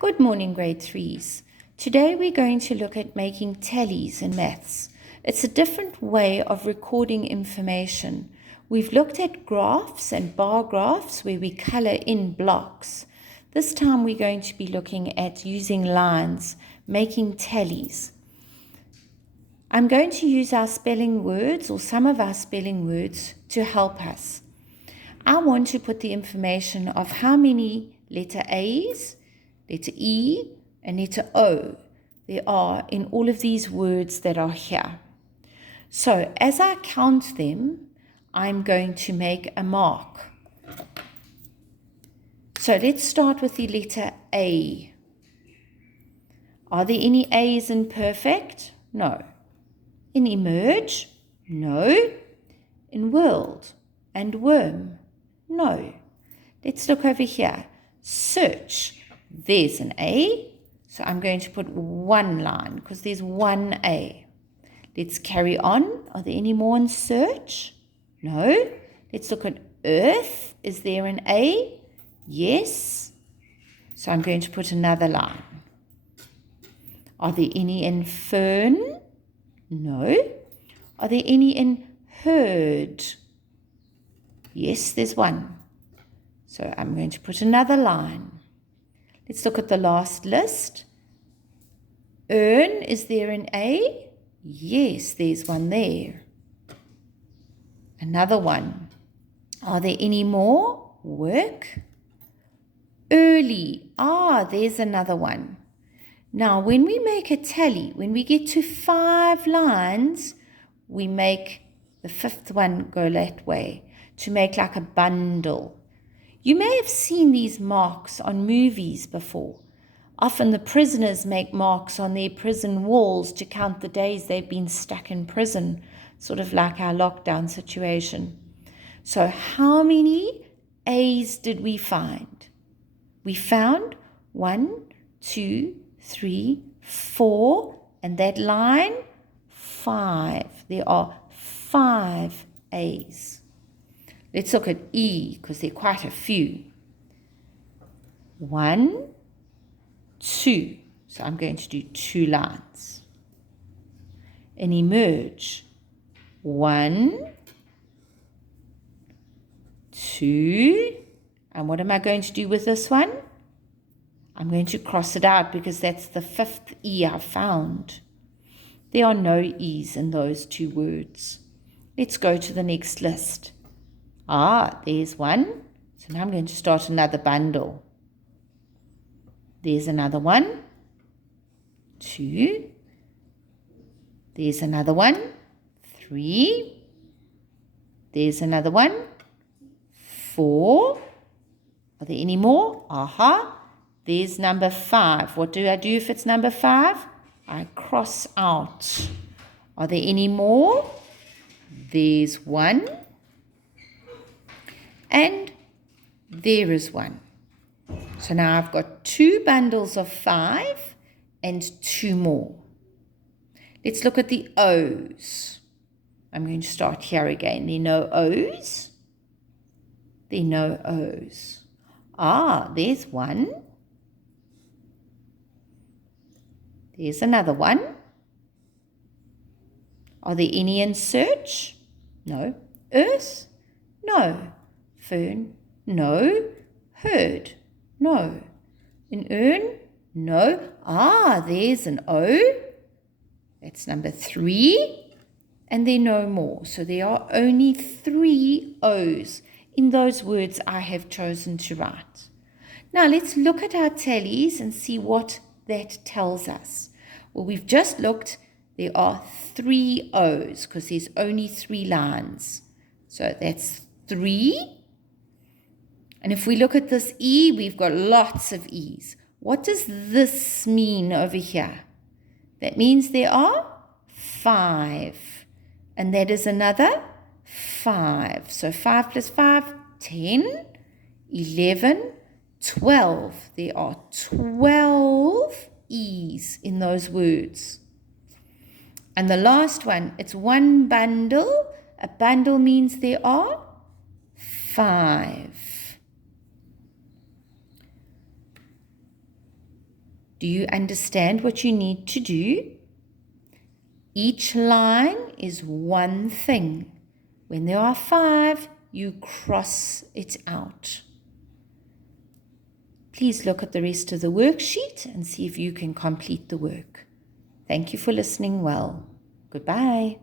Good morning, grade 3s. Today we're going to look at making tallies in maths. It's a different way of recording information. We've looked at graphs and bar graphs where we color in blocks. This time we're going to be looking at using lines, making tallies. I'm going to use our spelling words or some of our spelling words to help us. I want to put the information of how many letter A's, letter E, and letter O there are in all of these words that are here. So as I count them, I'm going to make a mark. So let's start with the letter A. Are there any A's in perfect? No. In emerge? No. In world and worm? No. Let's look over here. Search. There's an A, so I'm going to put one line because there's one A. Let's carry on. Are there any more in search? No. Let's look at earth. Is there an A? Yes. So I'm going to put another line. Are there any in fern? No. Are there any in herd? Yes, there's one. So I'm going to put another line. Let's look at the last list. Earn, is there an A? Yes, there's one there. Another one. Are there any more? Work. Early. There's another one. Now, when we make a tally, when we get to 5 lines, we make the 5th one go that way to make like a bundle. You may have seen these marks on movies before. Often the prisoners make marks on their prison walls to count the days they've been stuck in prison, sort of like our lockdown situation. So how many A's did we find? We found 1, 2, 3, 4, and that line, 5. There are 5 A's. Let's look at E, because there are quite a few. 1, 2. So I'm going to do 2 lines. And emerge. 1, 2. And what am I going to do with this one? I'm going to cross it out because that's the 5th E I found. There are no E's in those 2 words. Let's go to the next list. There's one. So now I'm going to start another bundle. There's another one. 2. There's another one. 3. There's another one. 4. Are there any more? There's number 5. What do I do if it's number 5? I cross out. Are there any more? There's one. And there is one. So now I've got 2 bundles of 5 and 2 more. Let's look at the O's. I'm going to start here again. There are no O's. There are no O's. There's one. There's another one. Are there any in search? No. Earth? No. Fern? No. Herd? No. In earn? No. There's an O. That's number 3. And there are no more. So there are only 3 O's in those words I have chosen to write. Now let's look at our tallies and see what that tells us. Well, we've just looked. There are 3 O's because there's only 3 lines. So that's 3. And if we look at this E, we've got lots of E's. What does this mean over here? That means there are 5. And that is another 5. So 5 plus 5, 10, 11, 12. There are 12 E's in those words. And the last one, it's one bundle. A bundle means there are 5. Do you understand what you need to do? Each line is one thing. When there are 5, you cross it out. Please look at the rest of the worksheet and see if you can complete the work. Thank you for listening well. Goodbye.